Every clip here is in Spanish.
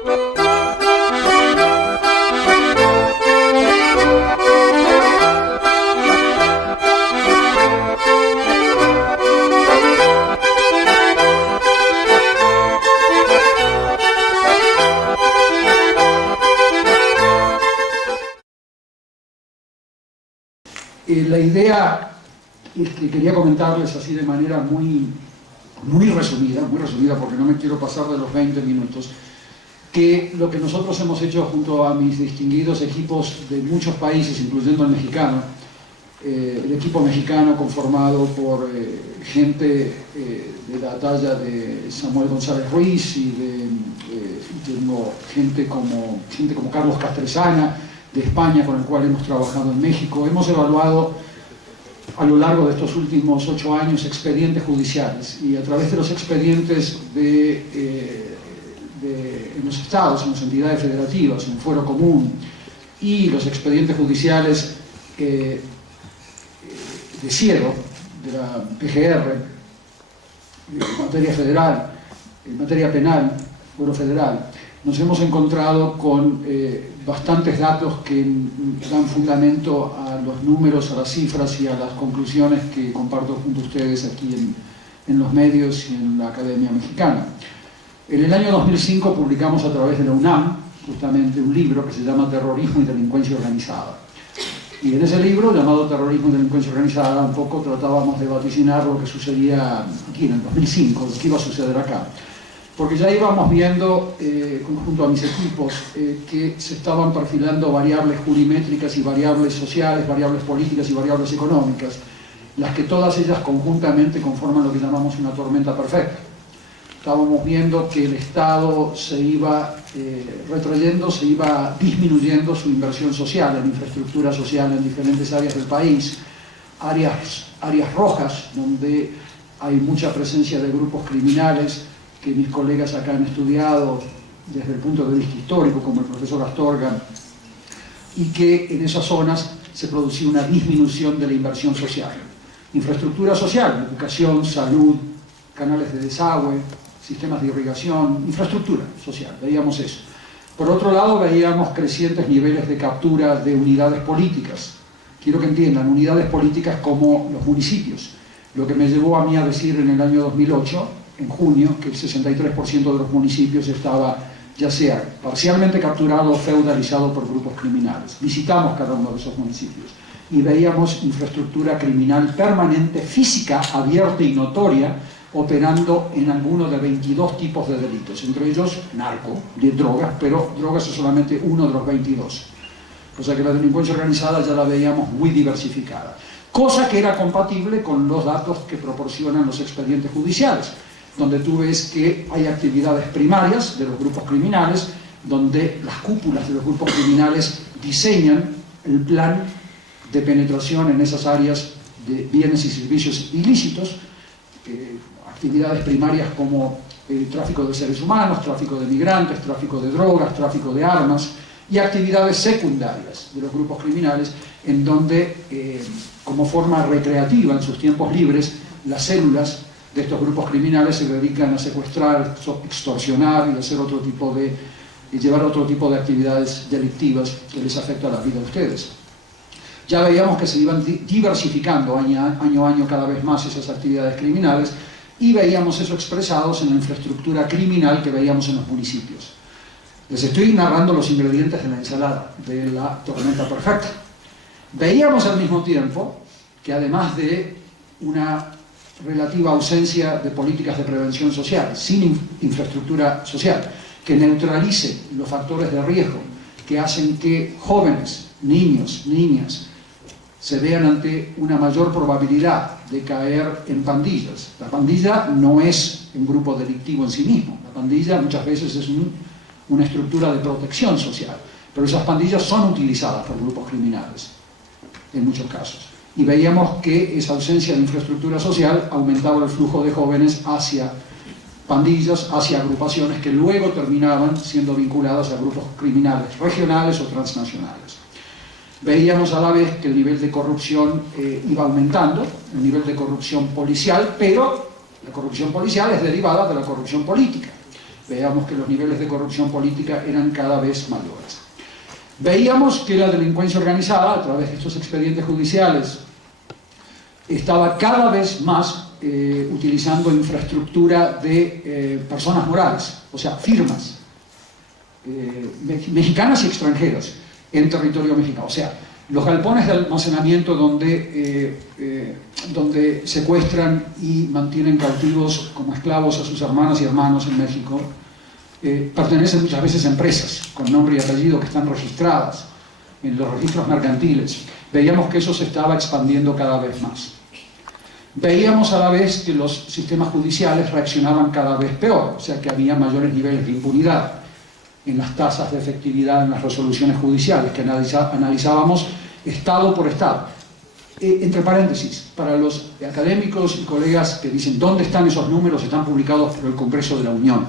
La idea que quería comentarles así de manera muy resumida porque no me quiero pasar de los 20 minutos, que lo que nosotros hemos hecho junto a mis distinguidos equipos de muchos países, incluyendo el mexicano, el equipo mexicano conformado por gente de la talla de Samuel González Ruiz y tengo gente como Carlos Castresana, de España, con el cual hemos trabajado en México. Hemos evaluado a lo largo de estos últimos 8 años expedientes judiciales, y a través de los expedientes en los estados, en las entidades federativas, en fuero común, y los expedientes judiciales de Cielo, de la PGR, en materia federal, en materia penal, fuero federal, nos hemos encontrado con bastantes datos que dan fundamento a los números, a las cifras y a las conclusiones que comparto junto a ustedes aquí en los medios y en la Academia Mexicana. En el año 2005 publicamos a través de la UNAM justamente un libro que se llama Terrorismo y Delincuencia Organizada. Y en ese libro, llamado Terrorismo y Delincuencia Organizada, un poco tratábamos de vaticinar lo que sucedía aquí en el 2005, lo que iba a suceder acá. Porque ya íbamos viendo, junto a mis equipos, que se estaban perfilando variables jurimétricas y variables sociales, variables políticas y variables económicas, las que todas ellas conjuntamente conforman lo que llamamos una tormenta perfecta. Estábamos viendo que el Estado se iba retrayendo, se iba disminuyendo su inversión social, en infraestructura social en diferentes áreas del país, áreas rojas, donde hay mucha presencia de grupos criminales, que mis colegas acá han estudiado desde el punto de vista histórico, como el profesor Astorga, y que en esas zonas se producía una disminución de la inversión social. Infraestructura social, educación, salud, canales de desagüe, sistemas de irrigación, infraestructura social, veíamos eso. Por otro lado, veíamos crecientes niveles de captura de unidades políticas. Quiero que entiendan, unidades políticas como los municipios, lo que me llevó a mí a decir en el año 2008, en junio, que el 63% de los municipios estaba ya sea parcialmente capturado o feudalizado por grupos criminales. Visitamos cada uno de esos municipios y veíamos infraestructura criminal permanente, física, abierta y notoria, operando en alguno de 22 tipos de delitos, entre ellos narco, de drogas, pero drogas es solamente uno de los 22. O sea que la delincuencia organizada ya la veíamos muy diversificada, cosa que era compatible con los datos que proporcionan los expedientes judiciales, donde tú ves que hay actividades primarias de los grupos criminales, donde las cúpulas de los grupos criminales diseñan el plan de penetración en esas áreas de bienes y servicios ilícitos, actividades primarias como el tráfico de seres humanos, tráfico de migrantes, tráfico de drogas, tráfico de armas, y actividades secundarias de los grupos criminales, en donde, como forma recreativa en sus tiempos libres, las células de estos grupos criminales se dedican a secuestrar, extorsionar y hacer llevar otro tipo de actividades delictivas que les afecta a la vida de ustedes. Ya veíamos que se iban diversificando año a año cada vez más esas actividades criminales, y veíamos eso expresados en la infraestructura criminal que veíamos en los municipios. Les estoy narrando los ingredientes de la ensalada, de la tormenta perfecta. Veíamos al mismo tiempo que, además de una relativa ausencia de políticas de prevención social, sin infraestructura social, que neutralice los factores de riesgo que hacen que jóvenes, niños, niñas, se vean ante una mayor probabilidad de caer en pandillas. La pandilla no es un grupo delictivo en sí mismo, la pandilla muchas veces es una estructura de protección social, pero esas pandillas son utilizadas por grupos criminales, en muchos casos. Y veíamos que esa ausencia de infraestructura social aumentaba el flujo de jóvenes hacia pandillas, hacia agrupaciones que luego terminaban siendo vinculadas a grupos criminales regionales o transnacionales. Veíamos a la vez que el nivel de corrupción iba aumentando, el nivel de corrupción policial, pero la corrupción policial es derivada de la corrupción política. veíamos que los niveles de corrupción política eran cada vez mayores. Veíamos que la delincuencia organizada, a través de estos expedientes judiciales, estaba cada vez más utilizando infraestructura de personas morales, o sea, firmas mexicanas y extranjeras en territorio mexicano. O sea, los galpones de almacenamiento donde secuestran y mantienen cautivos como esclavos a sus hermanas y hermanos en México, pertenecen muchas veces a empresas con nombre y apellido que están registradas en los registros mercantiles. Veíamos que eso se estaba expandiendo cada vez más. Veíamos a la vez que los sistemas judiciales reaccionaban cada vez peor, o sea que había mayores niveles de impunidad en las tasas de efectividad en las resoluciones judiciales que analizábamos estado por estado. Entre paréntesis, para los académicos y colegas que dicen ¿dónde están esos números? Están publicados por el Congreso de la Unión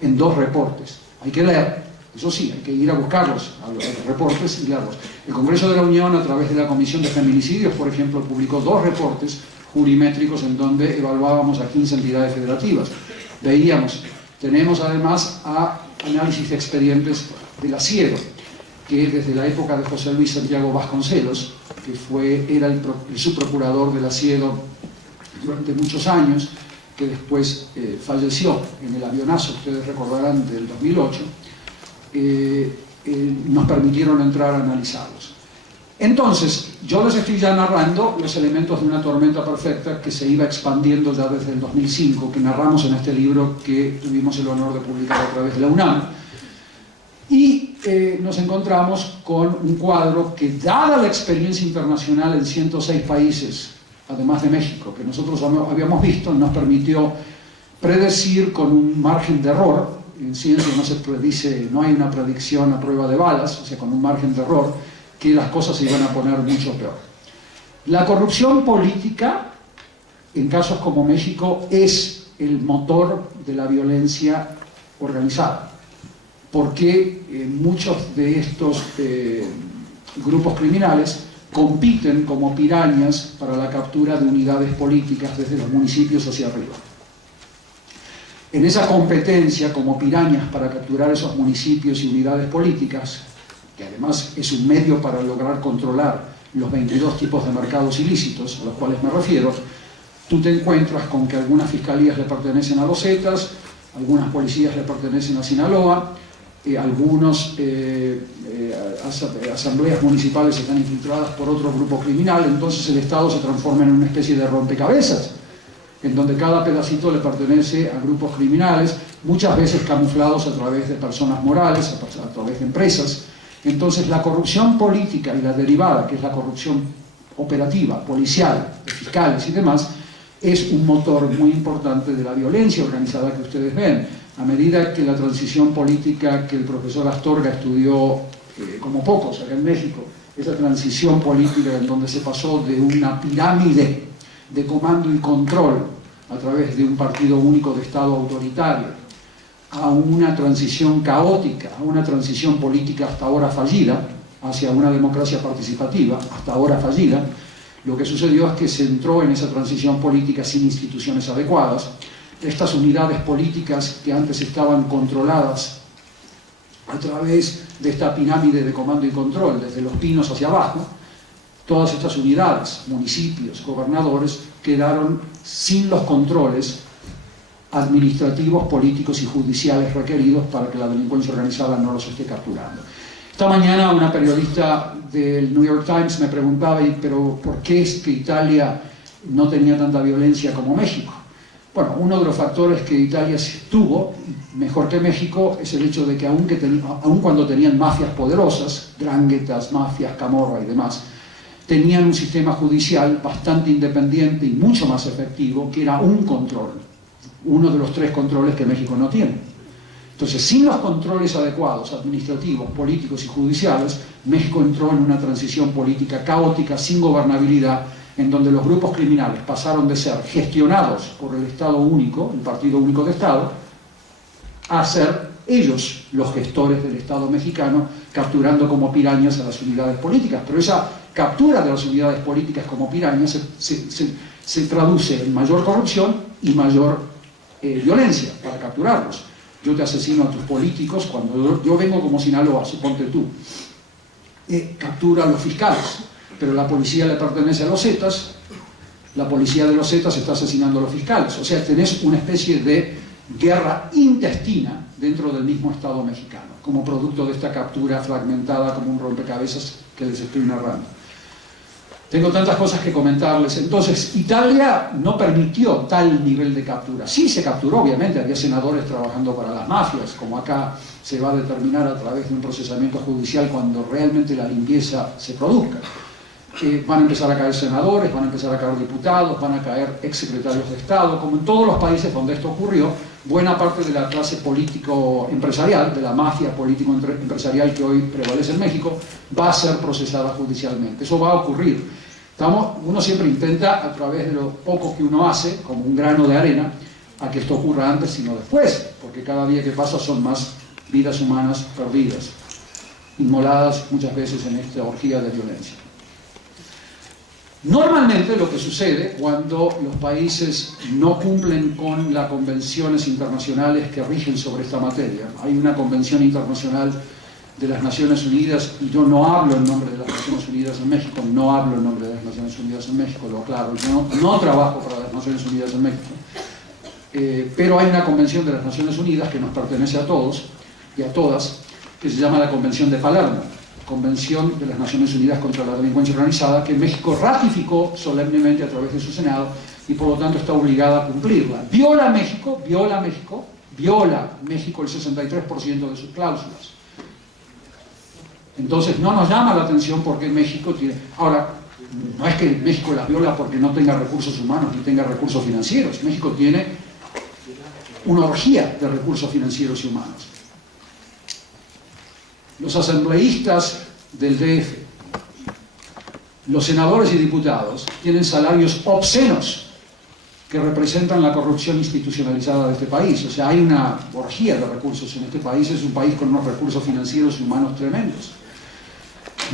en 2 reportes. Hay que leer, eso sí, hay que ir a buscarlos, a los reportes y leerlos. El Congreso de la Unión, a través de la Comisión de Feminicidios, por ejemplo, publicó 2 reportes jurimétricos en donde evaluábamos a 15 entidades federativas. Veíamos, tenemos además análisis de expedientes de la CIEDO, que desde la época de José Luis Santiago Vasconcelos, que era el subprocurador de la CIEDO durante muchos años, que después falleció en el avionazo, ustedes recordarán, del 2008, nos permitieron entrar a analizarlos. Entonces, yo les estoy ya narrando los elementos de una tormenta perfecta que se iba expandiendo ya desde el 2005, que narramos en este libro que tuvimos el honor de publicar a través de la UNAM. Y nos encontramos con un cuadro que, dada la experiencia internacional en 106 países, además de México, que nosotros habíamos visto, nos permitió predecir con un margen de error. En ciencia no se predice, no hay una predicción a prueba de balas, o sea, con un margen de error, que las cosas se iban a poner mucho peor. La corrupción política, en casos como México, es el motor de la violencia organizada, porque muchos de estos grupos criminales compiten como pirañas para la captura de unidades políticas desde los municipios hacia arriba. En esa competencia como pirañas para capturar esos municipios y unidades políticas, que además es un medio para lograr controlar los 22 tipos de mercados ilícitos a los cuales me refiero, tú te encuentras con que algunas fiscalías le pertenecen a los Zetas, algunas policías le pertenecen a Sinaloa, algunas asambleas municipales están infiltradas por otro grupo criminal. Entonces el Estado se transforma en una especie de rompecabezas, en donde cada pedacito le pertenece a grupos criminales, muchas veces camuflados a través de personas morales, a través de empresas. Entonces la corrupción política y la derivada, que es la corrupción operativa, policial, de fiscales y demás, es un motor muy importante de la violencia organizada que ustedes ven. A medida que la transición política que el profesor Astorga estudió como pocos acá en México, esa transición política en donde se pasó de una pirámide de comando y control a través de un partido único de Estado autoritario, a una transición caótica, a una transición política hasta ahora fallida, hacia una democracia participativa, hasta ahora fallida, lo que sucedió es que se entró en esa transición política sin instituciones adecuadas. Estas unidades políticas que antes estaban controladas a través de esta pirámide de comando y control, desde Los Pinos hacia abajo, todas estas unidades, municipios, gobernadores, quedaron sin los controles administrativos, políticos y judiciales requeridos para que la delincuencia organizada no los esté capturando. Esta mañana una periodista del New York Times me preguntaba, pero ¿por qué es que Italia no tenía tanta violencia como México? Bueno, uno de los factores que Italia tuvo, mejor que México, es el hecho de que aun cuando tenían mafias poderosas, Dranguetas, mafias, Camorra y demás, tenían un sistema judicial bastante independiente y mucho más efectivo, que era un control, uno de los 3 controles que México no tiene. Entonces, sin los controles adecuados, administrativos, políticos y judiciales, México entró en una transición política caótica, sin gobernabilidad, en donde los grupos criminales pasaron de ser gestionados por el Estado único, el Partido Único de Estado, a ser ellos los gestores del Estado mexicano, capturando como pirañas a las unidades políticas. Pero esa captura de las unidades políticas como pirañas se traduce en mayor corrupción y mayor violencia para capturarlos. yo te asesino a tus políticos, cuando yo vengo como Sinaloa, suponte tú, captura a los fiscales, pero la policía le pertenece a los Zetas, la policía de los Zetas está asesinando a los fiscales. O sea, tenés una especie de guerra intestina dentro del mismo Estado mexicano, como producto de esta captura fragmentada como un rompecabezas que les estoy narrando. Tengo tantas cosas que comentarles. Entonces, Italia no permitió tal nivel de captura. Sí se capturó, obviamente, había senadores trabajando para las mafias, como acá se va a determinar a través de un procesamiento judicial cuando realmente la limpieza se produzca. Van a empezar a caer senadores, van a empezar a caer diputados, van a caer exsecretarios de Estado, como en todos los países donde esto ocurrió. Buena parte de la clase político-empresarial, de la mafia político-empresarial que hoy prevalece en México, va a ser procesada judicialmente. Eso va a ocurrir. Uno siempre intenta, a través de lo poco que uno hace, como un grano de arena, a que esto ocurra antes sino después, porque cada día que pasa son más vidas humanas perdidas, inmoladas muchas veces en esta orgía de violencia. Normalmente lo que sucede cuando los países no cumplen con las convenciones internacionales que rigen sobre esta materia, hay una convención internacional de las Naciones Unidas, y yo no hablo en nombre de las Naciones Unidas en México, no hablo en nombre de las Naciones Unidas en México, lo aclaro, yo no trabajo para las Naciones Unidas en México, pero hay una convención de las Naciones Unidas que nos pertenece a todos y a todas, que se llama la Convención de Palermo, Convención de las Naciones Unidas contra la Delincuencia Organizada, que México ratificó solemnemente a través de su Senado y por lo tanto está obligada a cumplirla. Viola México el 63% de sus cláusulas. Entonces no nos llama la atención porque México tiene... Ahora, no es que México las viola porque no tenga recursos humanos ni tenga recursos financieros. México tiene una orgía de recursos financieros y humanos. Los asambleístas del DF, los senadores y diputados tienen salarios obscenos que representan la corrupción institucionalizada de este país. O sea, hay una orgía de recursos en este país, es un país con unos recursos financieros y humanos tremendos.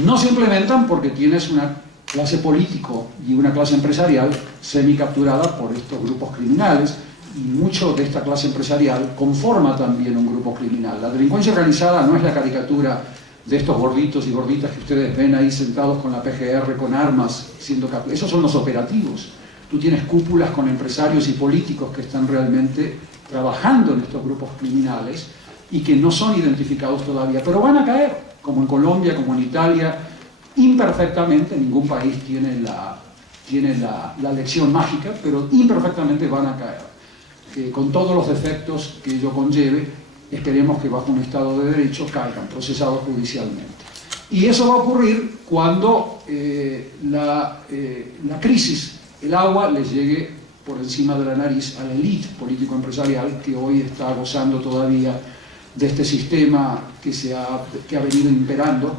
No se implementan porque tienes una clase político y una clase empresarial semicapturada por estos grupos criminales, y mucho de esta clase empresarial conforma también un grupo criminal. La delincuencia organizada no es la caricatura de estos gorditos y gorditas que ustedes ven ahí sentados con la PGR, con armas, siendo capturados. Esos son los operativos. Tú tienes cúpulas con empresarios y políticos que están realmente trabajando en estos grupos criminales y que no son identificados todavía, pero van a caer, como en Colombia, como en Italia, imperfectamente. Ningún país tiene la lección mágica, pero imperfectamente van a caer. Con todos los defectos que ello conlleve, esperemos que bajo un Estado de Derecho caigan, procesados judicialmente. Y eso va a ocurrir cuando la crisis, el agua, les llegue por encima de la nariz a la élite político-empresarial que hoy está gozando todavía de este sistema que ha venido imperando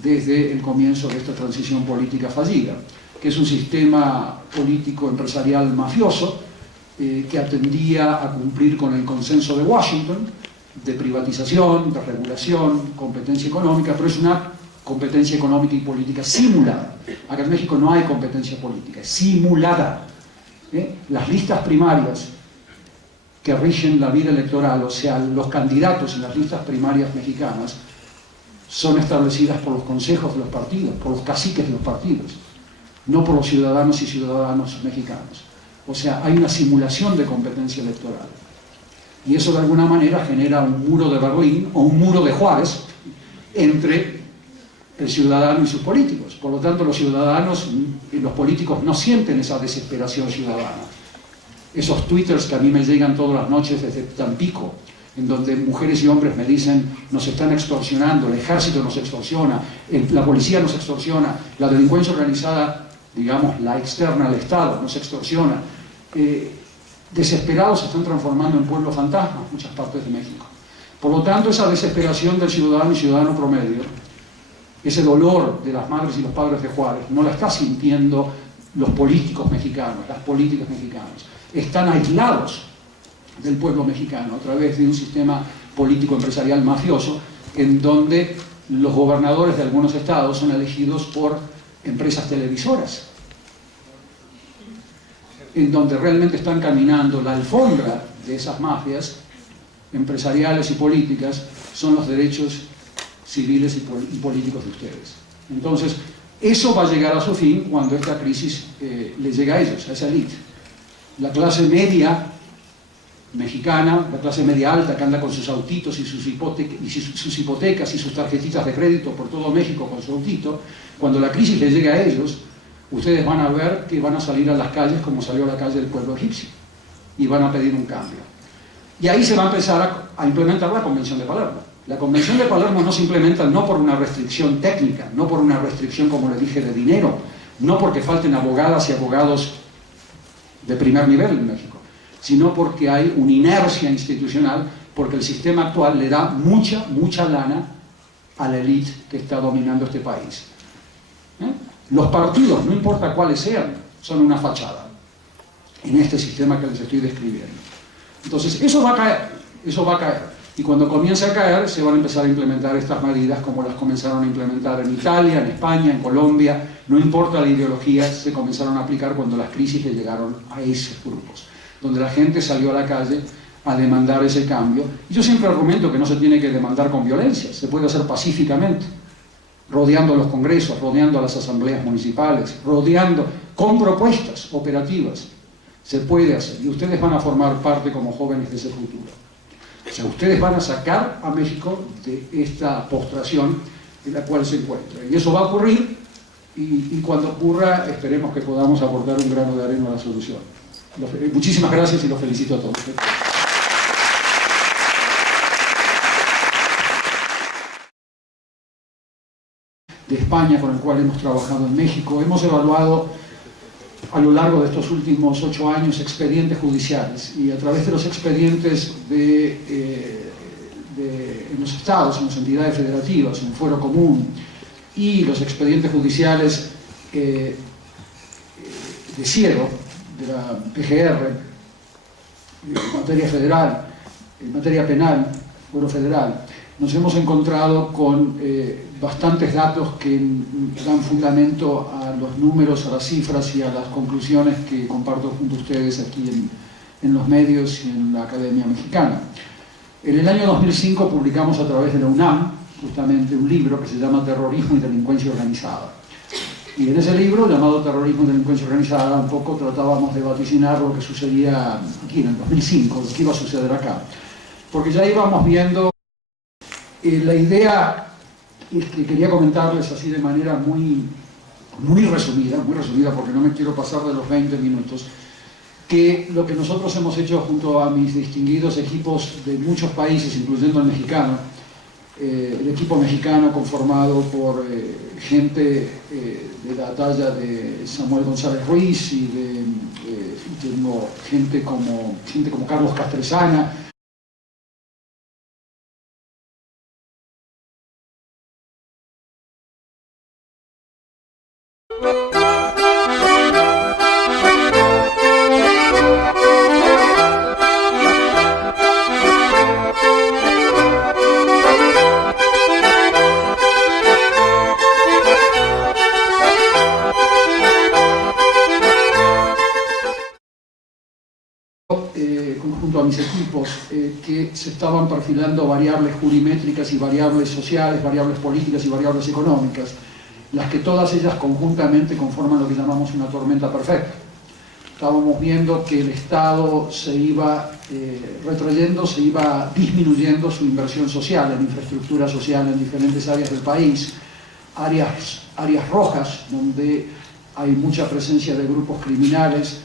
desde el comienzo de esta transición política fallida, que es un sistema político-empresarial mafioso, que atendía a cumplir con el consenso de Washington, de privatización, de regulación, competencia económica, pero es una competencia económica y política simulada. Acá en México no hay competencia política, es simulada. Las listas primarias que rigen la vida electoral, o sea, los candidatos en las listas primarias mexicanas, son establecidas por los consejos de los partidos, por los caciques de los partidos, no por los ciudadanos y ciudadanas mexicanos. O sea, hay una simulación de competencia electoral. Y eso de alguna manera genera un muro de Berlín o un muro de Juárez entre el ciudadano y sus políticos. Por lo tanto, los ciudadanos y los políticos no sienten esa desesperación ciudadana. Esos twitters que a mí me llegan todas las noches desde Tampico, en donde mujeres y hombres me dicen: nos están extorsionando, el ejército nos extorsiona, la policía nos extorsiona, la delincuencia organizada, digamos, la externa al Estado, nos extorsiona. Desesperados se están transformando en pueblos fantasmas en muchas partes de México. Por lo tanto, esa desesperación del ciudadano y ciudadano promedio, ese dolor de las madres y los padres de Juárez, no la están sintiendo los políticos mexicanos, las políticas mexicanas. Están aislados del pueblo mexicano a través de un sistema político-empresarial mafioso, en donde los gobernadores de algunos estados son elegidos por empresas televisoras, en donde realmente están caminando la alfombra de esas mafias empresariales y políticas son los derechos civiles y políticos de ustedes. Entonces, eso va a llegar a su fin cuando esta crisis les llegue a ellos, a esa élite. La clase media mexicana, la clase media alta que anda con sus autitos y sus hipotecas y sus tarjetitas de crédito por todo México con su autito, cuando la crisis les llegue a ellos, ustedes van a ver que van a salir a las calles como salió a la calle del pueblo egipcio y van a pedir un cambio. Y ahí se va a empezar a implementar la Convención de Palermo. La Convención de Palermo no se implementa no por una restricción técnica, no por una restricción, como le dije, de dinero, no porque falten abogadas y abogados de primer nivel en México, sino porque hay una inercia institucional, porque el sistema actual le da mucha lana a la élite que está dominando este país. Los partidos, no importa cuáles sean, son una fachada en este sistema que les estoy describiendo. Entonces, eso va a caer. Y cuando comience a caer, se van a empezar a implementar estas medidas como las comenzaron a implementar en Italia, en España, en Colombia. No importa la ideología, se comenzaron a aplicar cuando las crisis le llegaron a esos grupos, donde la gente salió a la calle a demandar ese cambio. Y yo siempre argumento que no se tiene que demandar con violencia, se puede hacer pacíficamente, rodeando los congresos, rodeando las asambleas municipales, rodeando con propuestas operativas. Se puede hacer, y ustedes van a formar parte como jóvenes de ese futuro. O sea, ustedes van a sacar a México de esta postración en la cual se encuentra. Y eso va a ocurrir, y cuando ocurra, esperemos que podamos aportar un grano de arena a la solución. Muchísimas gracias y los felicito a todos. De España, con el cual hemos trabajado en México, hemos evaluado a lo largo de estos últimos 8 años expedientes judiciales, y a través de los expedientes en los estados, en las entidades federativas, en el fuero común, y los expedientes judiciales de Cielo, de la PGR, en materia federal, en materia penal, fuero federal, nos hemos encontrado con bastantes datos que dan fundamento a los números, a las cifras y a las conclusiones que comparto junto a ustedes aquí en los medios y en la Academia Mexicana. En el año 2005 publicamos a través de la UNAM justamente un libro que se llama Terrorismo y Delincuencia Organizada. Y en ese libro, llamado Terrorismo y Delincuencia Organizada, un poco tratábamos de vaticinar lo que sucedía aquí en el 2005, lo que iba a suceder acá. Porque ya íbamos viendo la idea que quería comentarles así de manera muy resumida, porque no me quiero pasar de los 20 minutos, que lo que nosotros hemos hecho junto a mis distinguidos equipos de muchos países, incluyendo el mexicano, el equipo mexicano conformado por gente de la talla de Samuel González Ruiz y tengo gente como Carlos Castresana, junto a mis equipos, que se estaban perfilando variables jurimétricas y variables sociales, variables políticas y variables económicas, las que todas ellas conjuntamente conforman lo que llamamos una tormenta perfecta. Estábamos viendo que el Estado se iba retrayendo, se iba disminuyendo su inversión social, en infraestructura social en diferentes áreas del país, áreas rojas donde hay mucha presencia de grupos criminales,